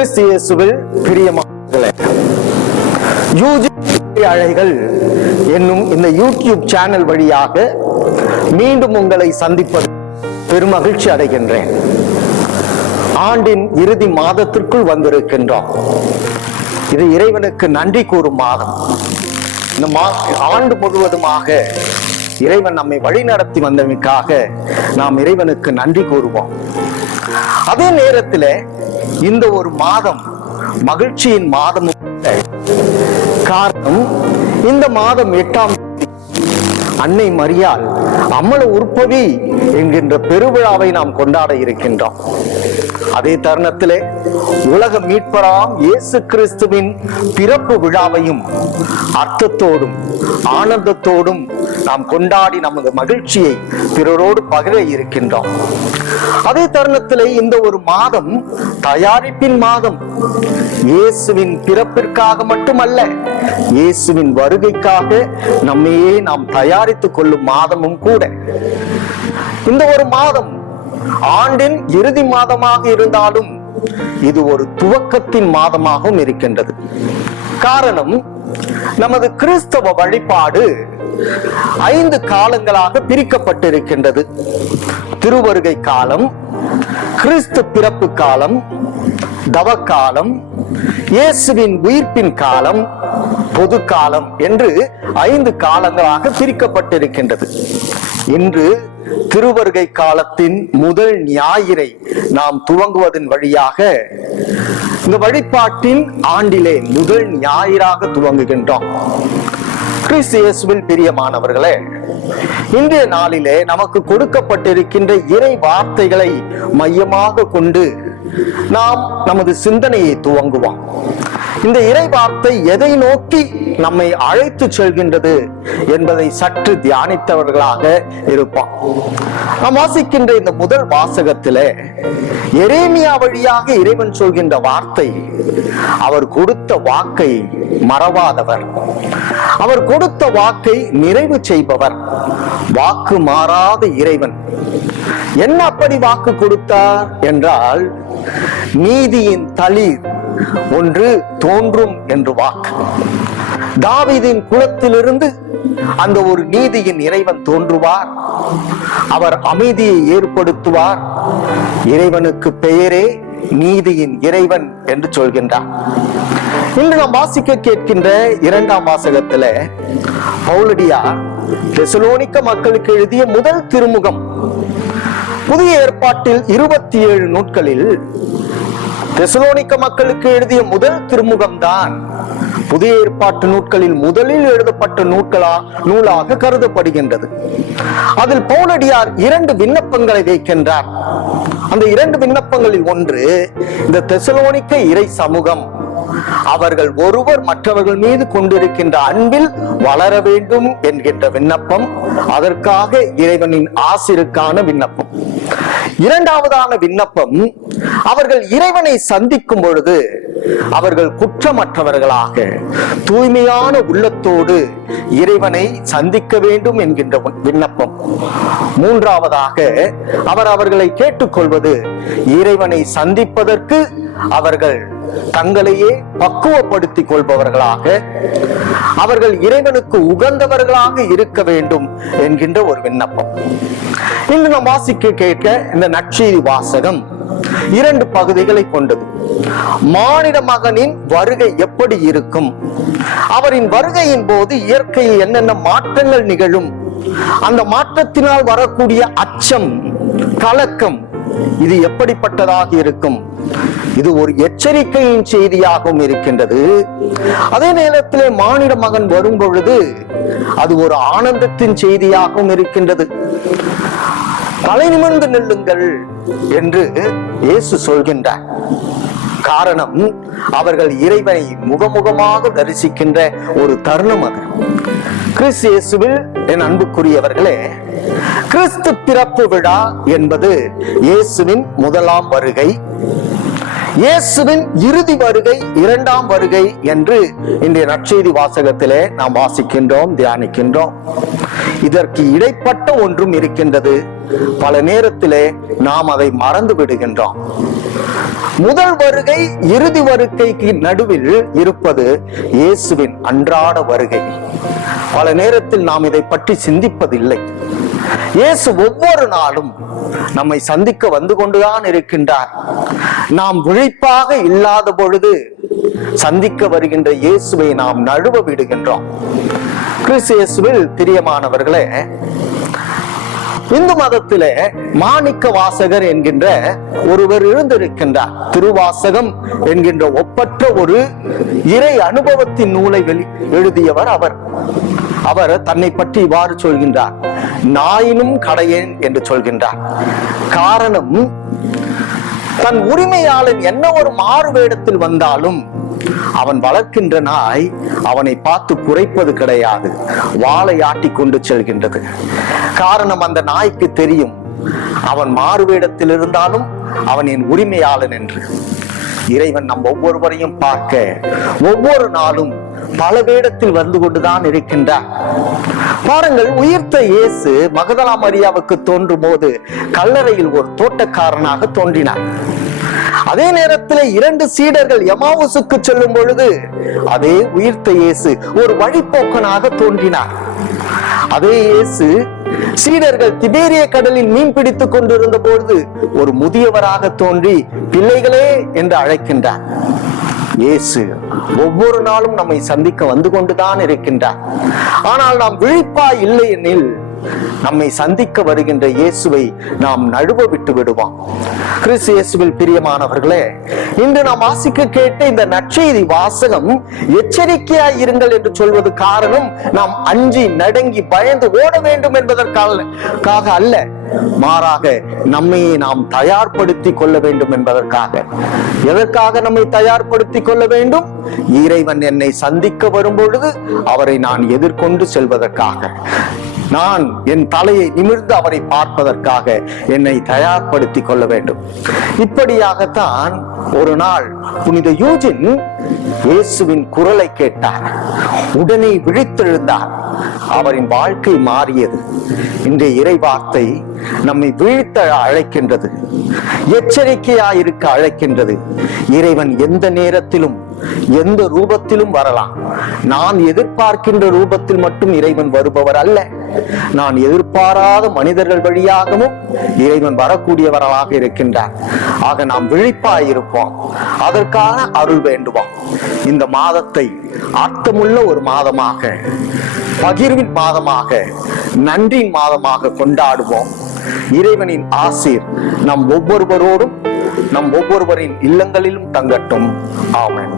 கிறிஸ்து இயேசுவில் பிரியமானவர்களே யூஜி அழைகள் என்னும் இந்த யூடியூப் சேனல் வழியாக மீண்டும் உங்களை சந்திப்பது பெரும் மகிழ்ச்சி அடைகின்றேன். ஆண்டின் இறுதி மாதத்திற்குள் வந்திருக்கின்றோம். இது இறைவனுக்கு நன்றி கூறும் மாதம். இந்த மா ஆண்டு முழுவதுமாக இறைவன் நம்மை வழிநடத்தி வந்தமைக்காக நாம் இறைவனுக்கு நன்றி கூறுவோம். அதே நேரத்தில் இந்த ஒரு மாதம் மகிழ்ச்சியின் மாதமும் காரணம் இந்த மாதம் எட்டாம் தேதி அன்னை மரியால் அம்மல உற்பவி என்கின்ற பெருவிழாவை நாம் கொண்டாட இருக்கின்றோம். அதே தருணத்திலே உலக மீட்பராம் இயேசு கிறிஸ்துவின் பிறப்பு விழாவையும் அர்த்தத்தோடும் ஆனந்தத்தோடும் நாம் கொண்டாடி நமது மகிழ்ச்சியை பிறரோடு பகிர இருக்கின்றோம். அதே தருணத்திலே இந்த ஒரு மாதம் தயாரிப்பின் மாதம். இயேசுவின் பிறப்பிற்காக மட்டுமல்ல இயேசுவின் வருகைக்காக நம்மையே நாம் தயாரித்துக் கொள்ளும் மாதமும் கூட. இந்த ஒரு மாதம் ஆண்டின் இறுதி மாதமாக இருந்தாலும் இது ஒரு துவக்கத்தின் மாதமாகவும் இருக்கின்றது. காரணம் நமது கிறிஸ்தவ வழிபாடு ஐந்து காலங்களாக பிரிக்கப்பட்டிருக்கின்றது. திருவருகை காலம் கிறிஸ்து பிறப்பு காலம் தவக்காலம் இயேசுவின் உயிர்ப்பின் காலம் பொது காலம் என்று ஐந்து காலங்களாக பிரிக்கப்பட்டிருக்கின்றது. இன்று திருவருகை காலத்தின் முதல் ஞாயிறை நாம் துவங்குவதன் வழியாக இந்த வழிபாட்டின் ஆண்டிலே முதல் ஞாயிறாக துவங்குகின்றோம். கிறிஸ்து இயேசுவில் பிரியமானவர்களே இன்றைய நாளிலே நமக்கு கொடுக்கப்பட்டிருக்கின்ற இறை வார்த்தைகளை மையமாக கொண்டு நாம் நமது சிந்தனையை துவங்குவோம். இந்த இறை வார்த்தை எதை நோக்கி நம்மை அழைத்து செல்கின்றது என்பதை சற்று தியானித்தவர்களாக இருப்போம். நாம் வாசிக்கின்ற இந்த முதல் வாசகத்திலே எரேமியா வழியாக இறைவன் சொல்கின்ற வார்த்தை அவர் கொடுத்த வாக்கை மறவாதவர். அவர் கொடுத்த வாக்கை நிறைவு செய்பவர். வாக்கு மாறாத இறைவன். என்ன அப்படி வாக்கு கொடுத்தார்? என்றால் நீதியின் தளிர் ஒன்று தோன்றும் என்று வாக்கு. தாவிதின் குலத்திலிருந்து அந்த ஒரு நீதியின் இறைவன் தோன்றுவார். அவர் அமைதியை ஏற்படுத்துவார். இறைவனுக்கு பெயரே நீதியின் இறைவன் என்று சொல்கின்றார். இன்று நாம் வாசிக்க கேட்கின்ற இரண்டாம் வாசகத்துல பவுலடியா தெசலோனிக்க மக்களுக்கு எழுதிய முதல் திருமுகம் புதிய ஏற்பாட்டில் இருபத்தி ஏழு நூட்களில் தெசலோனிக்க மக்களுக்கு எழுதிய முதல் திருமுகம் தான் புதிய ஏற்பாட்டு நூட்களில் முதலில் எழுதப்பட்ட நூட்களா நூலாக கருதப்படுகின்றது. அதில் பவுலடியார் இரண்டு விண்ணப்பங்களை வைக்கின்றார். அந்த இரண்டு விண்ணப்பங்களில் ஒன்று இந்த தெசலோனிக்க இறை சமூகம். அவர்கள் ஒருவர் மற்றவர்கள் மீது கொண்டிருக்கின்ற அன்பில் வளர வேண்டும் என்கின்ற விண்ணப்பம் அதற்காக இறைவனின் ஆசிருக்கான விண்ணப்பம். இரண்டாவதான விண்ணப்பம் அவர்கள் இறைவனை சந்திக்கும் பொழுது அவர்கள் குற்றமற்றவர்களாக தூய்மையான உள்ளத்தோடு இறைவனை சந்திக்க வேண்டும் என்கின்ற விண்ணப்பம். மூன்றாவதாக அவர் அவர்களை கேட்டுக்கொள்வது இறைவனை சந்திப்பதற்கு அவர்கள் தங்களையே பக்குவப்படுத்திக் கொள்பவர்களாக அவர்கள் இறைவனுக்கு உகந்தவர்களாக இருக்க வேண்டும் என்கின்ற ஒரு விண்ணப்பம். இன்று நாம் வாசிக்க கேட்க இந்த நற்செய்தி வாசகம் இரண்டு பகுதிகளை கொண்டது. மானிட மகனின் வருகை எப்படி இருக்கும்? அவரின் வருகையின் போது இயற்கையில் என்னென்ன மாற்றங்கள் நிகழும்? அந்த மாற்றத்தினால் வரக்கூடிய அச்சம் கலக்கம் இது எப்படிப்பட்டதாக இருக்கும்? இது ஒரு எச்சரிக்கையின் செய்தியாகவும் இருக்கின்றது. அதே நேரத்திலே மானிட மகன் வரும் பொழுது அது ஒரு ஆனந்தத்தின் செய்தியாகவும் இருக்கின்றது. தலை நிமிர்ந்து நில்லுங்கள் என்று இயேசு சொல்கின்றார். காரணம் அவர்கள் இறைவனை முகமுகமாக தரிசிக்கின்ற ஒரு தருணம் அது. கிறிஸ்து இயேசுவில் என் அன்புக்குரியவர்களே கிறிஸ்து பிறப்பு விழா என்பது இயேசுவின் முதலாம் வருகை. இயேசுவின் இறுதி வருகை இரண்டாம் வருகை என்று இன்றைய நற்செய்தி வாசகத்திலே நாம் வாசிக்கின்றோம் தியானிக்கின்றோம். இதற்கு இடைப்பட்ட ஒன்றும் இருக்கின்றது. பல நேரத்திலே நாம் அதை மறந்து விடுகின்றோம். முதல் வருகை இறுதி வருகைக்கு நடுவில் இருப்பது இயேசுவின் அன்றாட வருகை. பல நேரத்தில் நாம் இதை பற்றி சிந்திப்பதில்லை. இயேசு ஒவ்வொரு நாளும் நம்மை சந்திக்க வந்து கொண்டுதான் இருக்கின்றார். நாம் விழிப்பாக இல்லாத பொழுது சந்திக்க வருகின்ற இயேசுவை நாம் நழுவ விடுகின்றோம். கிறிஸ்து இயேசுவில் பிரியமானவர்களே இந்து மதத்திலே மாணிக்க வாசகர் என்கின்ற ஒருவர் இருந்திருக்கின்றார். திருவாசகம் என்கின்ற ஒப்பற்ற ஒரு இறை அனுபவத்தின் நூலை எழுதியவர் அவர். அவர் தன்னை பற்றி இவ்வாறு சொல்கின்றார். நாயினும் கடையேன் என்று சொல்கின்றார் காரணம் தன் உரிமையாளன் என்ன ஒரு மாறு வேடத்தில் வந்தாலும் அவன் வளர்க்கின்ற நாய் அவனை பார்த்து குறைப்பது கிடையாது. வாளை ஆட்டிக் கொண்டு செல்கின்றது. காரணம் அந்த நாய்க்கு தெரியும். அவன் மாறு வேடத்தில் இருந்தாலும் அவன் என் உரிமையாளன் என்று. இறைவன் நம் ஒவ்வொருவரையும் பார்க்க ஒவ்வொரு நாளும் பல வேடத்தில் வந்து கொண்டுதான் இருக்கின்றார். பாருங்கள் உயிர்த்த இயேசு மகதலா மரியாவுக்கு தோன்றும் போது கல்லறையில் ஒரு தோட்டக்காரனாக தோன்றினார். அதே நேரத்தில் இரண்டு சீடர்கள் எமாவுசுக்கு செல்லும் பொழுது அதே உயிர்த்த இயேசு ஒரு வழிப்போக்கனாக தோன்றினார். அதே இயேசு சீடர்கள் திபேரிய கடலில் மீன் பிடித்துக் கொண்டிருந்த பொழுது ஒரு முதியவராக தோன்றி பிள்ளைகளே என்று அழைக்கின்றார். இயேசு ஒவ்வொரு நாளும் நம்மை சந்திக்க வந்து கொண்டுதான் இருக்கின்றார். ஆனால் நாம் விழிப்பா இல்லை எனில் நம்மை சந்திக்க வருகின்ற இயேசுவை நாம் நழுவ விட்டு விடுவோம். கிறிஸ்து இயேசுவில் பிரியமானவர்களே இன்று நாம் வாசிக்க கேட்ட இந்த நற்செய்தி வாசகம் எச்சரிக்கையாய் இருங்கள் என்று சொல்வது காரணம் நாம் அஞ்சி நடுங்கி பயந்து ஓட வேண்டும் என்பதற்காக அல்ல மாறாக நம்மையே நாம் தயார்படுத்திக் கொள்ள வேண்டும் என்பதற்காக. எதற்காக நம்மை தயார்படுத்திக் கொள்ள வேண்டும்? இறைவன் என்னை சந்திக்க வரும் பொழுது அவரை நான் எதிர்கொண்டு செல்வதற்காக. நான் என் தலையை நிமிர்ந்து அவரை பார்ப்பதற்காக என்னை தயார்படுத்திக் கொள்ள வேண்டும். இப்படியாகத்தான் ஒரு நாள் புனித யூஜின் இயேசுவின் குரலை கேட்டார். உடனே விழித்தெழுந்தார். அவரின் வாழ்க்கை மாறியது. இன்றைய இறை வார்த்தை நம்மை வீழ்த்த அழைக்கின்றது. எச்சரிக்கையாயிருக்க அழைக்கின்றது. இறைவன் எந்த நேரத்திலும் எந்த ரூபத்திலும் வரலாம். நான் எதிர்பார்க்கின்ற ரூபத்தில் மட்டும் இறைவன் வருபவர் அல்ல. நான் எதிர்பாராத மனிதர்கள் வழியாகவும் இறைவன் வரக்கூடியவர்களாக இருக்கின்றார். ஆக நாம் விழிப்பாயிருப்போம். அதற்கான அருள் வேண்டுவோம். இந்த மாதத்தை அர்த்தமுள்ள ஒரு மாதமாக பகிர்வின் மாதமாக நன்றியின் மாதமாக கொண்டாடுவோம். இறைவனின் ஆசீர் நம் ஒவ்வொருவரோடும் நம் ஒவ்வொருவரின் இல்லங்களிலும் தங்கட்டும். ஆமன்.